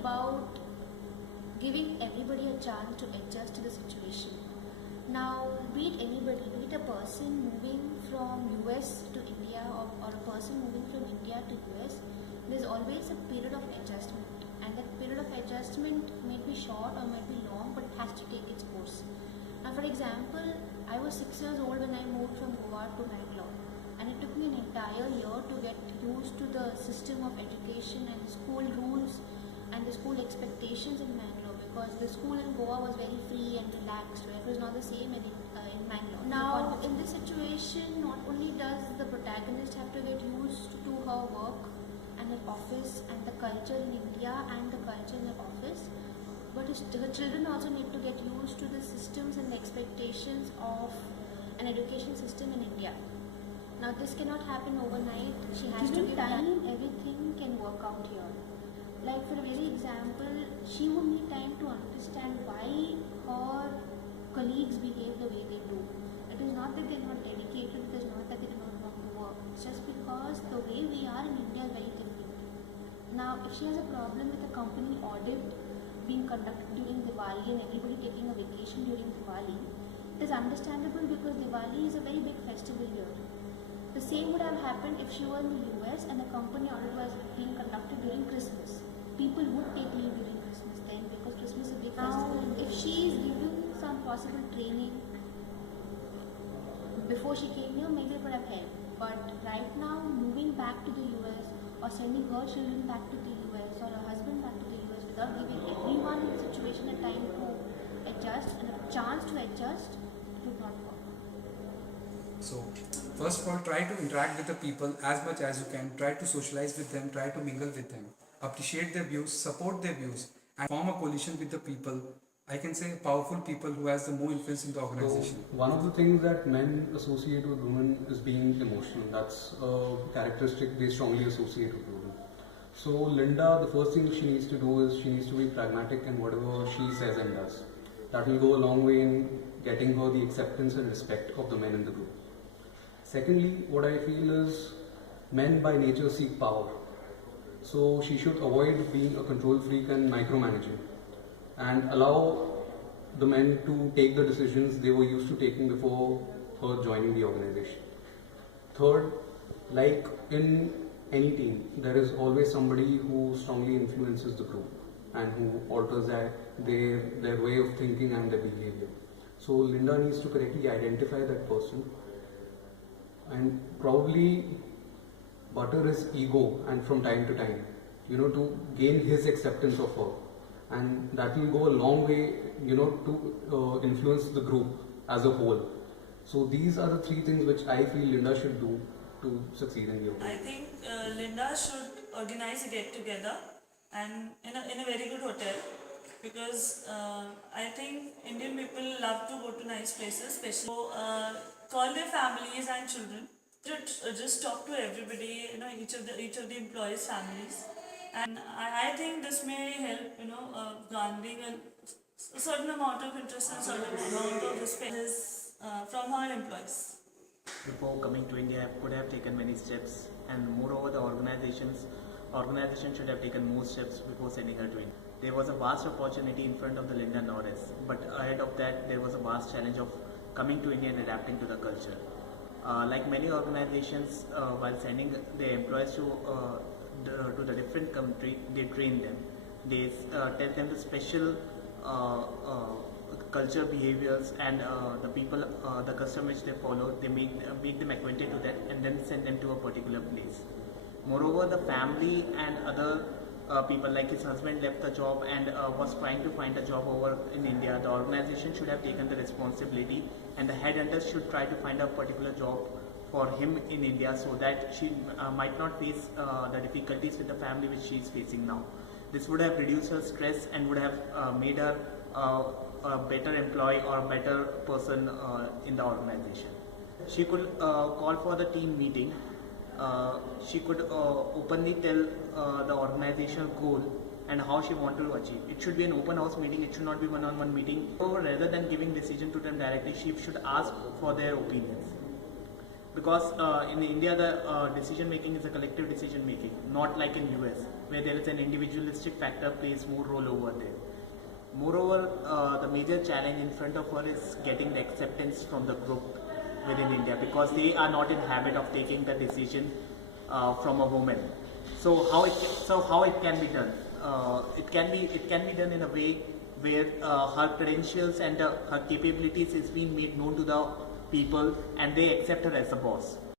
about giving everybody a chance to adjust to the situation. Now, be it anybody, be it a person moving from US to India or a person moving from India to US, there's always a period of adjustment. And that period of adjustment may be short or might be long, but it has to take its course. Now, for example, I was 6 years old when I moved from Goa to Bangalore. And it took me an entire year to get used to the system of education and the school rules and the school expectations in Bangalore, because the school in Goa was very free and relaxed, where it was not the same in Bangalore. Now, in this situation, not only does the protagonist have to get used to her work and her office and the culture in India and the culture in her office, but her children also need to get used to the systems and the expectations of an education system in India. Now, this cannot happen overnight. She has to give time. Everything can work out here. Like, for a very example, she would need time to understand why her colleagues behave the way they do. It is not that they're not dedicated, it is not that they do not want to work. It's just because the way we are in India is very different. Now, if she has a problem with a company audit being conducted during Diwali and everybody taking a vacation during Diwali, it is understandable because Diwali is a very big festival here. The same would have happened if she were in the US and the company audit was being conducted during Christmas. People would take leave during Christmas then, because Christmas is a big festival. If she is given some possible training before she came here, maybe it would have helped. But right now, moving back to the US or sending her children back to the US or her husband back to the US without giving everyone in the situation a time to adjust and a chance to adjust, it would not work. So, first of all, try to interact with the people as much as you can. Try to socialize with them, try to mingle with them. Appreciate their views, support their views, and form a coalition with the people. I can say powerful people who has the more influence in the organization. So, one of the things that men associate with women is being emotional. That's a characteristic they strongly associate with women. So Linda, the first thing she needs to do is she needs to be pragmatic in whatever she says and does. That will go a long way in getting her the acceptance and respect of the men in the group. Secondly, what I feel is men by nature seek power. So she should avoid being a control freak and micromanaging, and allow the men to take the decisions they were used to taking before her joining the organization. Third, like in any team, there is always somebody who strongly influences the group and who alters their way of thinking and their behavior. So Linda needs to correctly identify that person and probably butter his ego, and from time to time, to gain his acceptance of her, and that will go a long way, to influence the group as a whole. So these are the three things which I feel Linda should do to succeed in the organization. I think Linda should organize a get together and in a very good hotel, because I think Indian people love to go to nice places, especially. So, call their families and children. Just talk to everybody, each of the employees' families, and I think this may help, garnering a certain amount of interest and a certain amount of respect from her employees. Before coming to India, I could have taken many steps, and moreover, the organization should have taken more steps before sending her to India. There was a vast opportunity in front of the Linda Norris, but ahead of that, there was a vast challenge of coming to India and adapting to the culture. Like many organizations, while sending their employees to the different country, they train them. They tell them the special culture, behaviors, and the people, the custom which they follow. They make them acquainted to that, and then send them to a particular place. Moreover, the family and other people, like his husband left the job and was trying to find a job over in India. The organization should have taken the responsibility, and the headhunters should try to find a particular job for him in India, so that she might not face the difficulties with the family which she is facing now. This would have reduced her stress and would have made her a better employee or a better person in the organization. She could call for the team meeting. She could openly tell the organizational goal and how she wanted to achieve. It should be an open house meeting, it should not be one-on-one meeting. So rather than giving decision to them directly, she should ask for their opinions. because in India the decision making is a collective decision making, not like in US where there is an individualistic factor plays more role over there. Moreover, the major challenge in front of her is getting the acceptance from the group within India, because they are not in habit of taking the decision from a woman. So how it can be done? It can be done in a way where her credentials and her capabilities is being made known to the people, and they accept her as a boss.